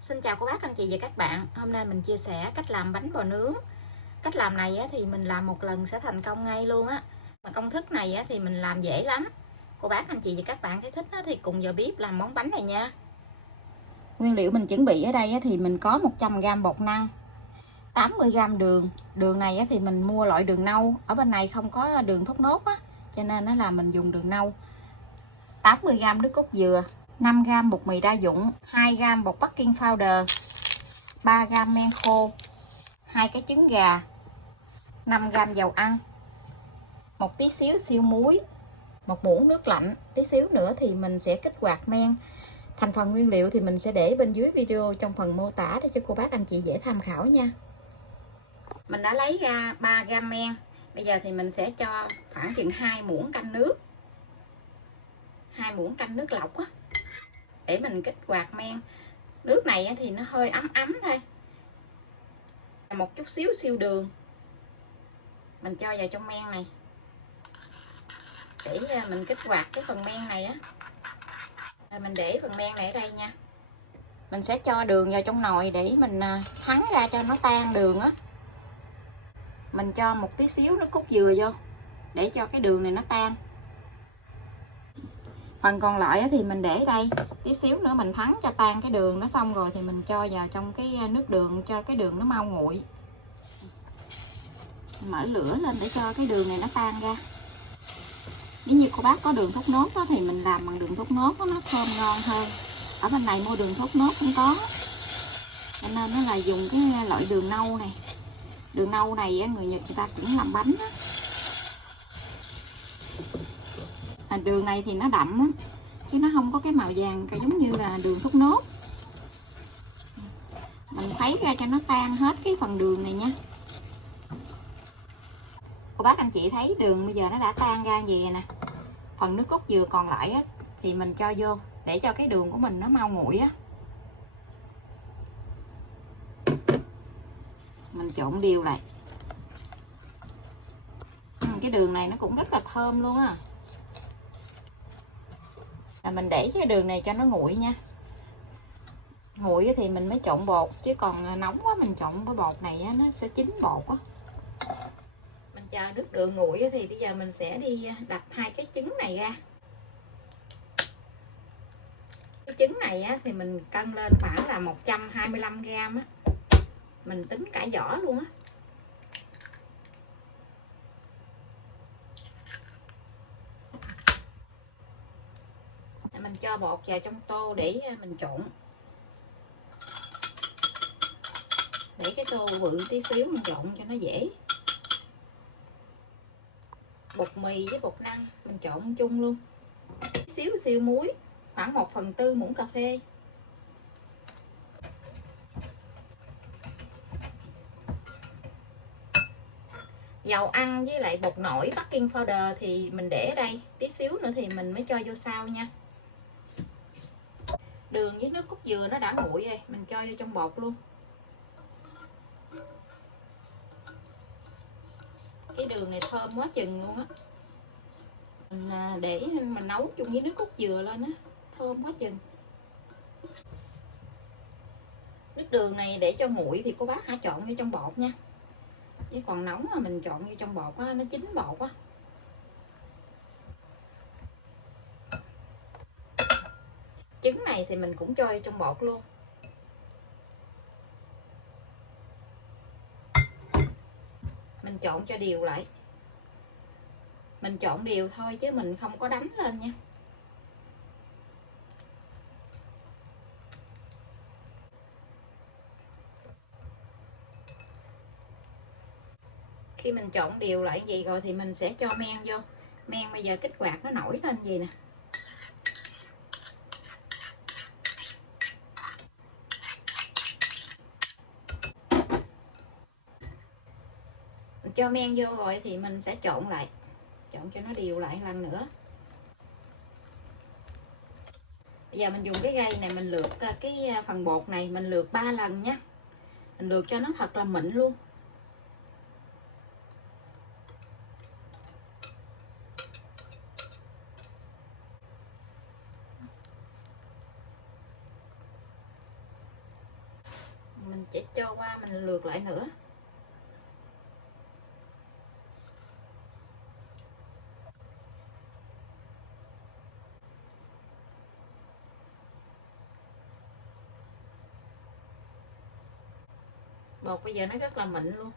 Xin chào cô bác anh chị và các bạn. Hôm nay mình chia sẻ cách làm bánh bò nướng. Cách làm này thì mình làm một lần sẽ thành công ngay luôn á. Mà công thức này thì mình làm dễ lắm. Cô bác anh chị và các bạn thấy thích thì cùng vào bếp làm món bánh này nha. Nguyên liệu mình chuẩn bị ở đây thì mình có 100g bột năng, 80g đường. Đường này thì mình mua loại đường nâu. Ở bên này không có đường thốt nốt á, cho nên là mình dùng đường nâu. 80g nước cốt dừa, 5g bột mì đa dụng, 2g bột baking powder, 3g men khô, 2 cái trứng gà, 5g dầu ăn, một tí xíu siêu muối, một muỗng nước lạnh. Tí xíu nữa thì mình sẽ kích hoạt men. Thành phần nguyên liệu thì mình sẽ để bên dưới video trong phần mô tả để cho cô bác anh chị dễ tham khảo nha. Mình đã lấy ra 3g men. Bây giờ thì mình sẽ cho khoảng chừng 2 muỗng canh nước, 2 muỗng canh nước lọc á, để mình kích hoạt men. Nước này thì nó hơi ấm ấm thôi. Một chút xíu siêu đường mình cho vào trong men này để mình kích hoạt cái phần men này á. Rồi mình để phần men này ở đây nha. Mình sẽ cho đường vào trong nồi để mình thắng ra cho nó tan đường á. Mình cho một tí xíu nước cốt dừa vô để cho cái đường này nó tan. Phần còn lại thì mình để đây, tí xíu nữa mình thắng cho tan cái đường nó xong rồi thì mình cho vào trong cái nước đường cho cái đường nó mau nguội. Mở lửa lên để cho cái đường này nó tan ra. Nếu như cô bác có đường thốt nốt đó, thì mình làm bằng đường thốt nốt đó, nó thơm ngon hơn. Ở bên này mua đường thốt nốt cũng có, cho nên nó là dùng cái loại đường nâu này. Đường nâu này người Nhật người ta cũng làm bánh đó. Đường này thì nó đậm lắm, chứ nó không có cái màu vàng giống như là đường thốt nốt. Mình khuấy ra cho nó tan hết cái phần đường này nha. Cô bác anh chị thấy đường bây giờ nó đã tan ra gì nè. Phần nước cốt dừa còn lại á, thì mình cho vô để cho cái đường của mình nó mau nguội á. Mình trộn đều lại. Cái đường này nó cũng rất là thơm luôn á. Là mình để cái đường này cho nó nguội nha. Nguội thì mình mới trộn bột, chứ còn nóng quá mình trộn với bột này á, nó sẽ chín bột á. Mình chờ nước đường nguội thì bây giờ mình sẽ đi đập 2 cái trứng này ra. Cái trứng này thì mình cân lên khoảng là 125g á. Mình tính cả vỏ luôn á. Mình cho bột vào trong tô để mình trộn. Để cái tô bự tí xíu mình trộn cho nó dễ. Bột mì với bột năng mình trộn chung luôn. Tí xíu siêu muối, khoảng 1/4 muỗng cà phê. Dầu ăn với lại bột nổi baking powder thì mình để ở đây, tí xíu nữa thì mình mới cho vô sau nha. Đường với nước cốt dừa nó đã nguội rồi, mình cho vô trong bột luôn. Cái đường này thơm quá chừng luôn á. Mình để mình nấu chung với nước cốt dừa lên á, thơm quá chừng. Nước đường này để cho nguội thì cô bác hãy trộn vô trong bột nha. Chứ còn nóng mà mình trộn vô trong bột á, nó chín bột á. Trứng này thì mình cũng cho vô trong bột luôn. Mình trộn cho đều lại. Mình trộn đều thôi chứ mình không có đánh lên nha. Khi mình trộn đều lại vậy rồi thì mình sẽ cho men vô. Men bây giờ kích hoạt nó nổi lên gì nè. Mình cho men vô rồi thì mình sẽ trộn lại. Trộn cho nó đều lại lần nữa. Bây giờ mình dùng cái gây này mình lượt cái phần bột này, mình lượt 3 lần nhé. Mình lượt cho nó thật là mịn luôn. chỉ cho qua mình lượt lại nữa. Bột bây giờ nó rất là mịn luôn.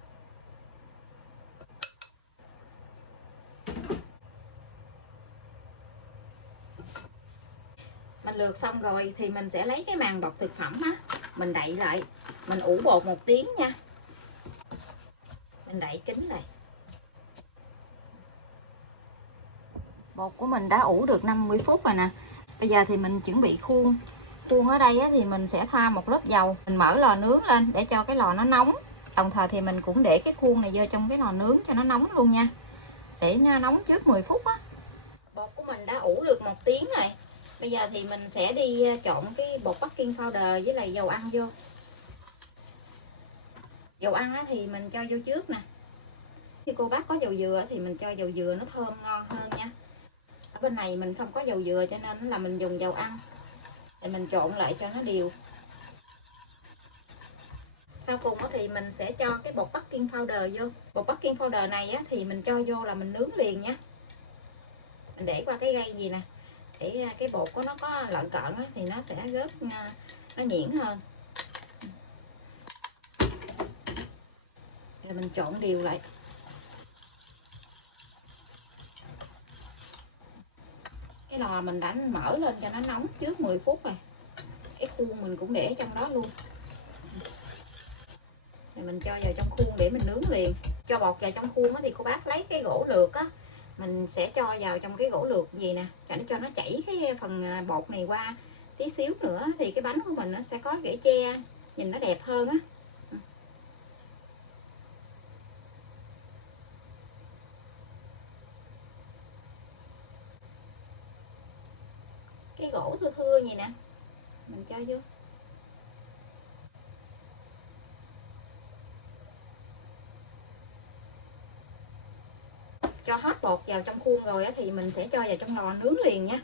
Mình lượt xong rồi thì mình sẽ lấy cái màng bọc thực phẩm á, mình đậy lại, mình ủ bột 1 tiếng nha. Mình đậy kín lại. Bột của mình đã ủ được 50 phút rồi nè. Bây giờ thì mình chuẩn bị khuôn. Khuôn ở đây á, thì mình sẽ thoa một lớp dầu, mình mở lò nướng lên để cho cái lò nó nóng. Đồng thời thì mình cũng để cái khuôn này vô trong cái lò nướng cho nó nóng luôn nha. Để nó nóng trước 10 phút á. Bột của mình đã ủ được 1 tiếng rồi. Bây giờ thì mình sẽ đi trộn cái bột baking powder với lại dầu ăn vô. Dầu ăn á, thì mình cho vô trước nè. Khi cô bác có dầu dừa thì mình cho dầu dừa nó thơm ngon hơn nha. Ở bên này mình không có dầu dừa cho nên là mình dùng dầu ăn. Để mình trộn lại cho nó đều. Sau cùng thì mình sẽ cho cái bột baking powder vô. Bột baking powder này á, thì mình cho vô là mình nướng liền nha. Mình để qua cái gây gì nè, để cái bột của nó có lợn cợn á, thì nó sẽ rớt, nó nhuyễn hơn. Rồi mình trộn đều lại. Cái lò mình đã mở lên cho nó nóng trước 10 phút rồi. Cái khuôn mình cũng để trong đó luôn. Rồi mình cho vào trong khuôn để mình nướng liền. Cho bột vào trong khuôn thì cô bác lấy cái gỗ lược á, mình sẽ cho vào trong cái gỗ lược gì nè, cho nó chảy cái phần bột này qua tí xíu nữa thì cái bánh của mình nó sẽ có rễ tre, nhìn nó đẹp hơn á. Cái gỗ thưa thưa gì nè, mình cho vô. Cho hết bột vào trong khuôn rồi thì mình sẽ cho vào trong lò nướng liền nha.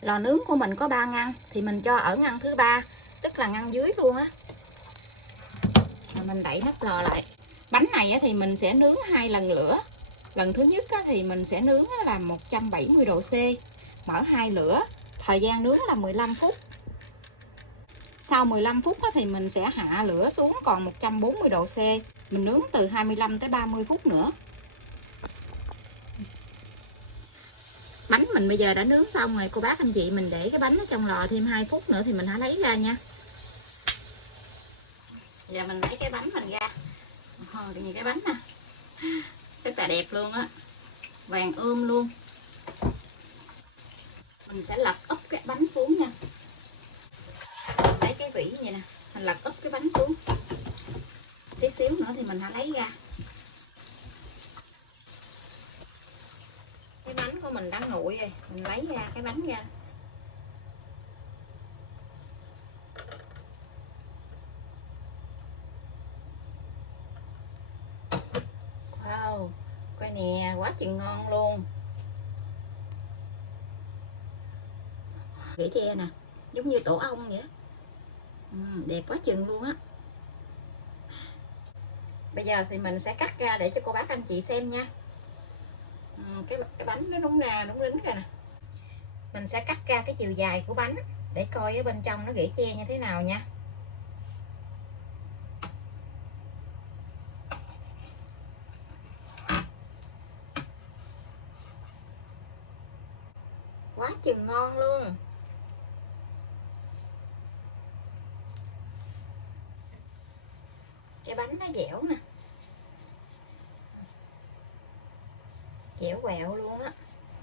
Lò nướng của mình có 3 ngăn thì mình cho ở ngăn thứ 3, tức là ngăn dưới luôn á. Mình đậy nắp lò lại. Bánh này thì mình sẽ nướng 2 lần lửa. Lần thứ nhất thì mình sẽ nướng là 170 độ C, mở 2 lửa, thời gian nướng là 15 phút. Sau 15 phút thì mình sẽ hạ lửa xuống còn 140 độ C, mình nướng từ 25 tới 30 phút nữa. Bánh mình bây giờ đã nướng xong rồi cô bác anh chị, mình để cái bánh ở trong lò thêm 2 phút nữa thì mình hãy lấy ra nha. Giờ mình lấy cái bánh mình ra. Nhìn cái bánh nè, rất là đẹp luôn á, vàng luôn. Mình sẽ lật úp cái bánh xuống nha. Lấy cái vỉ vậy nè, mình lật úp cái bánh xuống. Tí xíu nữa thì mình hãy lấy ra. Cái bánh của mình đã nguội rồi, mình lấy ra cái bánh ra. Wow, coi nè, quá chừng ngon luôn. Rễ tre nè, giống như tổ ong vậy. Đẹp quá chừng luôn á. Bây giờ thì mình sẽ cắt ra để cho cô bác anh chị xem nha. Cái bánh nó đúng đính rồi nè. Mình sẽ cắt ra cái chiều dài của bánh để coi ở bên trong nó rễ tre như thế nào nha. Quá chừng ngon luôn. Cái bánh nó dẻo nè, dẻo quẹo luôn á.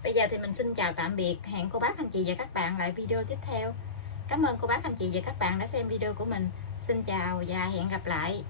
Bây giờ thì mình xin chào tạm biệt, hẹn cô bác anh chị và các bạn lại video tiếp theo. Cảm ơn cô bác anh chị và các bạn đã xem video của mình. Xin chào và hẹn gặp lại.